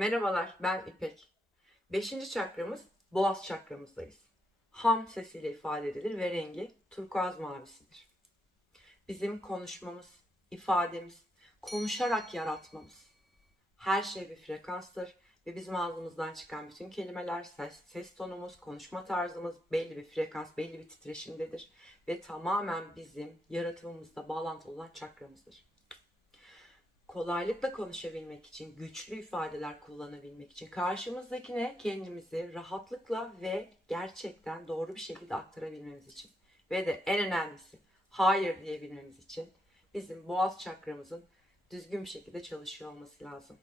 Merhabalar, ben İpek. Beşinci çakramız boğaz çakramızdayız. Ham sesiyle ifade edilir ve rengi turkuaz mavisidir. Bizim konuşmamız, ifademiz, konuşarak yaratmamız. Her şey bir frekanstır ve bizim ağzımızdan çıkan bütün kelimeler, ses, ses tonumuz, konuşma tarzımız belli bir frekans, belli bir titreşimdedir. Ve tamamen bizim yaratımımızda bağlantılı olan çakramızdır kolaylıkla konuşabilmek için, güçlü ifadeler kullanabilmek için karşımızdakine kendimizi rahatlıkla ve gerçekten doğru bir şekilde aktarabilmemiz için ve de en önemlisi hayır diyebilmemiz için bizim boğaz çakramızın düzgün bir şekilde çalışıyor olması lazım.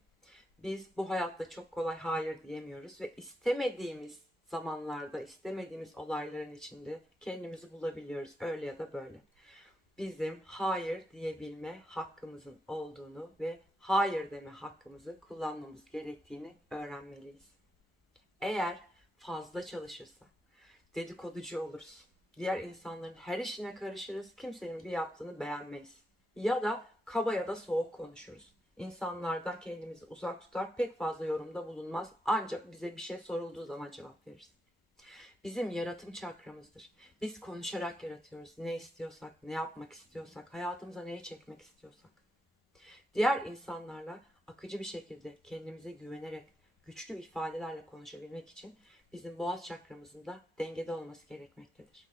Biz bu hayatta çok kolay hayır diyemiyoruz ve istemediğimiz zamanlarda, istemediğimiz olayların içinde kendimizi bulabiliyoruz öyle ya da böyle bizim hayır diyebilme hakkımızın olduğunu ve hayır deme hakkımızı kullanmamız gerektiğini öğrenmeliyiz. Eğer fazla çalışırsa dedikoducu oluruz. Diğer insanların her işine karışırız. Kimsenin bir yaptığını beğenmeyiz. Ya da kaba ya da soğuk konuşuruz. İnsanlardan kendimizi uzak tutar, pek fazla yorumda bulunmaz. Ancak bize bir şey sorulduğu zaman cevap veririz bizim yaratım çakramızdır. Biz konuşarak yaratıyoruz. Ne istiyorsak, ne yapmak istiyorsak, hayatımıza neyi çekmek istiyorsak. Diğer insanlarla akıcı bir şekilde kendimize güvenerek, güçlü ifadelerle konuşabilmek için bizim boğaz çakramızın da dengede olması gerekmektedir.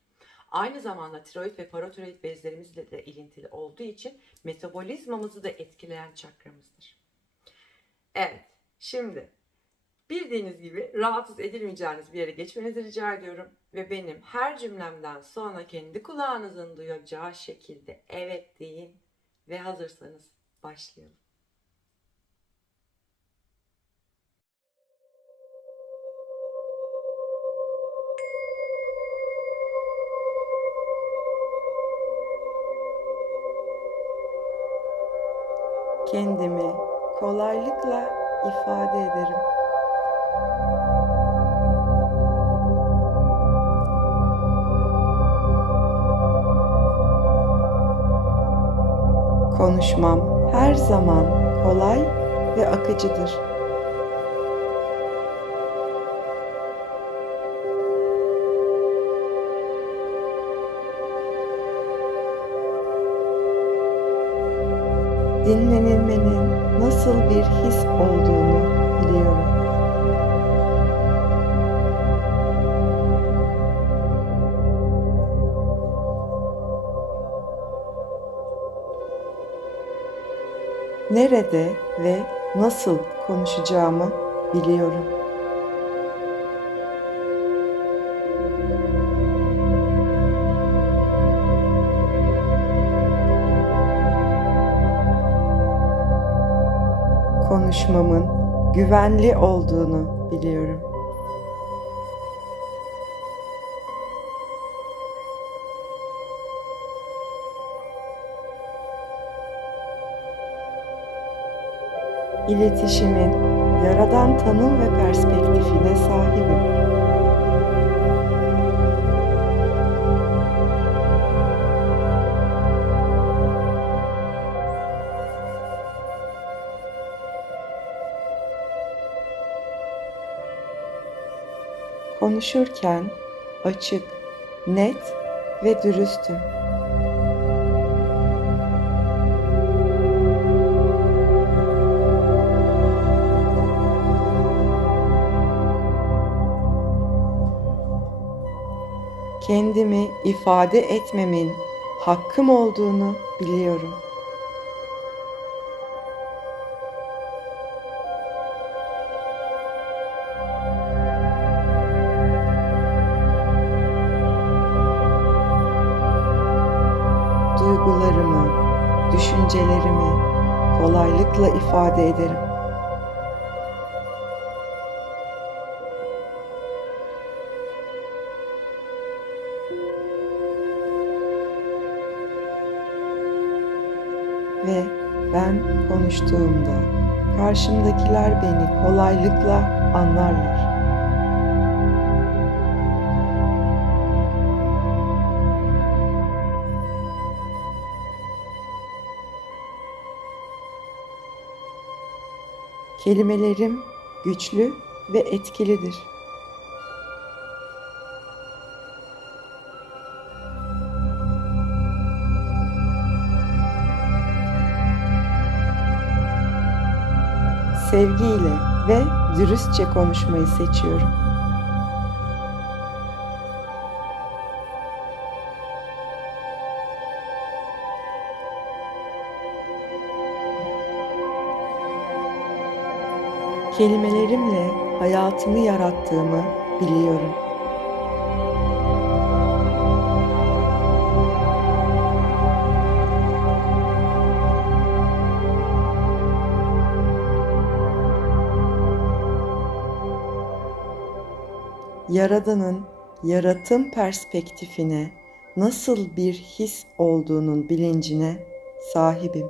Aynı zamanda tiroid ve paratiroid bezlerimizle de ilintili olduğu için metabolizmamızı da etkileyen çakramızdır. Evet, şimdi Bildiğiniz gibi rahatsız edilmeyeceğiniz bir yere geçmenizi rica ediyorum. Ve benim her cümlemden sonra kendi kulağınızın duyacağı şekilde evet deyin ve hazırsanız başlayalım. Kendimi kolaylıkla ifade ederim. Konuşmam her zaman kolay ve akıcıdır. Dinlenilmenin nasıl bir his olduğunu biliyorum. Nerede ve nasıl konuşacağımı biliyorum. Konuşmamın güvenli olduğunu biliyorum. İletişimin yaradan tanım ve perspektifine sahibim. Konuşurken açık, net ve dürüstüm. Kendimi ifade etmemin hakkım olduğunu biliyorum. Duygularımı, düşüncelerimi kolaylıkla ifade ederim. Ve ben konuştuğumda karşımdakiler beni kolaylıkla anlarlar. Kelimelerim güçlü ve etkilidir. Sevgiyle ve dürüstçe konuşmayı seçiyorum. Kelimelerimle hayatımı yarattığımı biliyorum. Yaradan'ın yaratım perspektifine nasıl bir his olduğunun bilincine sahibim.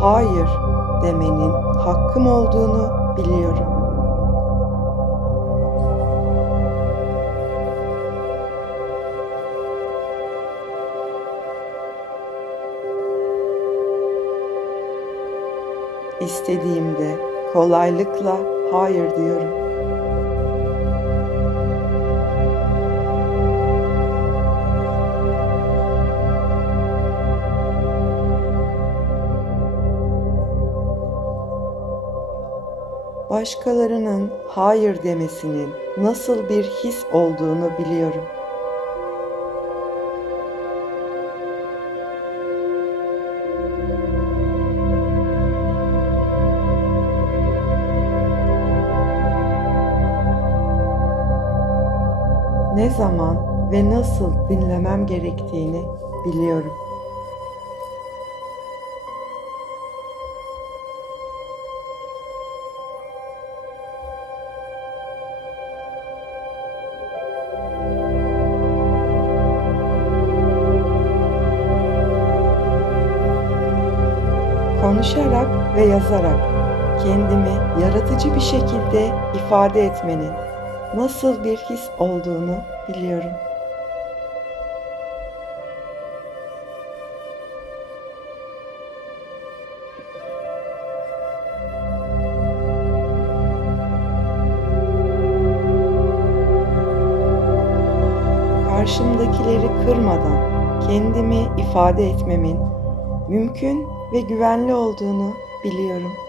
hayır demenin hakkım olduğunu biliyorum. İstediğimde kolaylıkla hayır diyorum. başkalarının hayır demesinin nasıl bir his olduğunu biliyorum. Ne zaman ve nasıl dinlemem gerektiğini biliyorum. konuşarak ve yazarak kendimi yaratıcı bir şekilde ifade etmenin nasıl bir his olduğunu biliyorum. Karşımdakileri kırmadan kendimi ifade etmemin mümkün ve güvenli olduğunu biliyorum.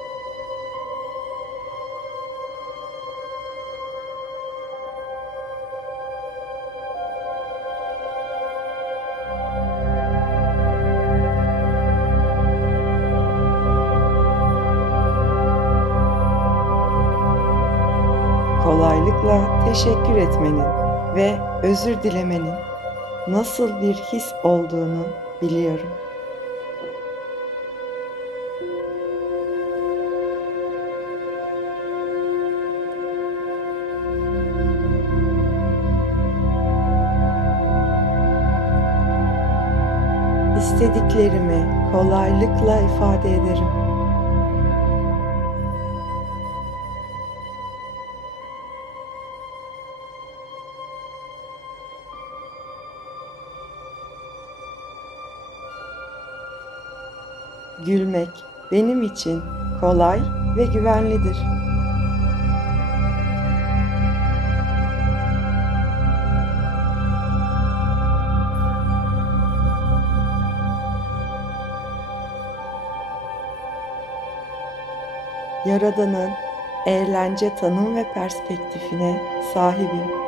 Kolaylıkla teşekkür etmenin ve özür dilemenin nasıl bir his olduğunu biliyorum. istediklerimi kolaylıkla ifade ederim. Gülmek benim için kolay ve güvenlidir. Yaradan'ın eğlence tanım ve perspektifine sahibim.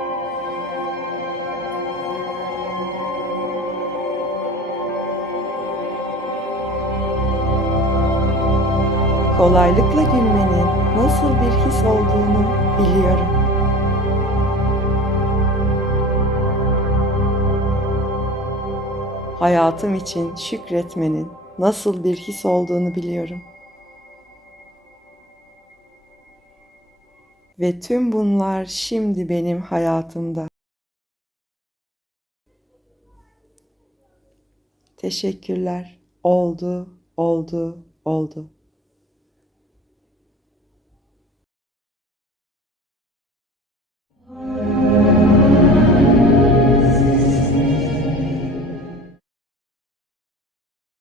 Kolaylıkla gülmenin nasıl bir his olduğunu biliyorum. Hayatım için şükretmenin nasıl bir his olduğunu biliyorum. Ve tüm bunlar şimdi benim hayatımda. Teşekkürler. Oldu, oldu, oldu.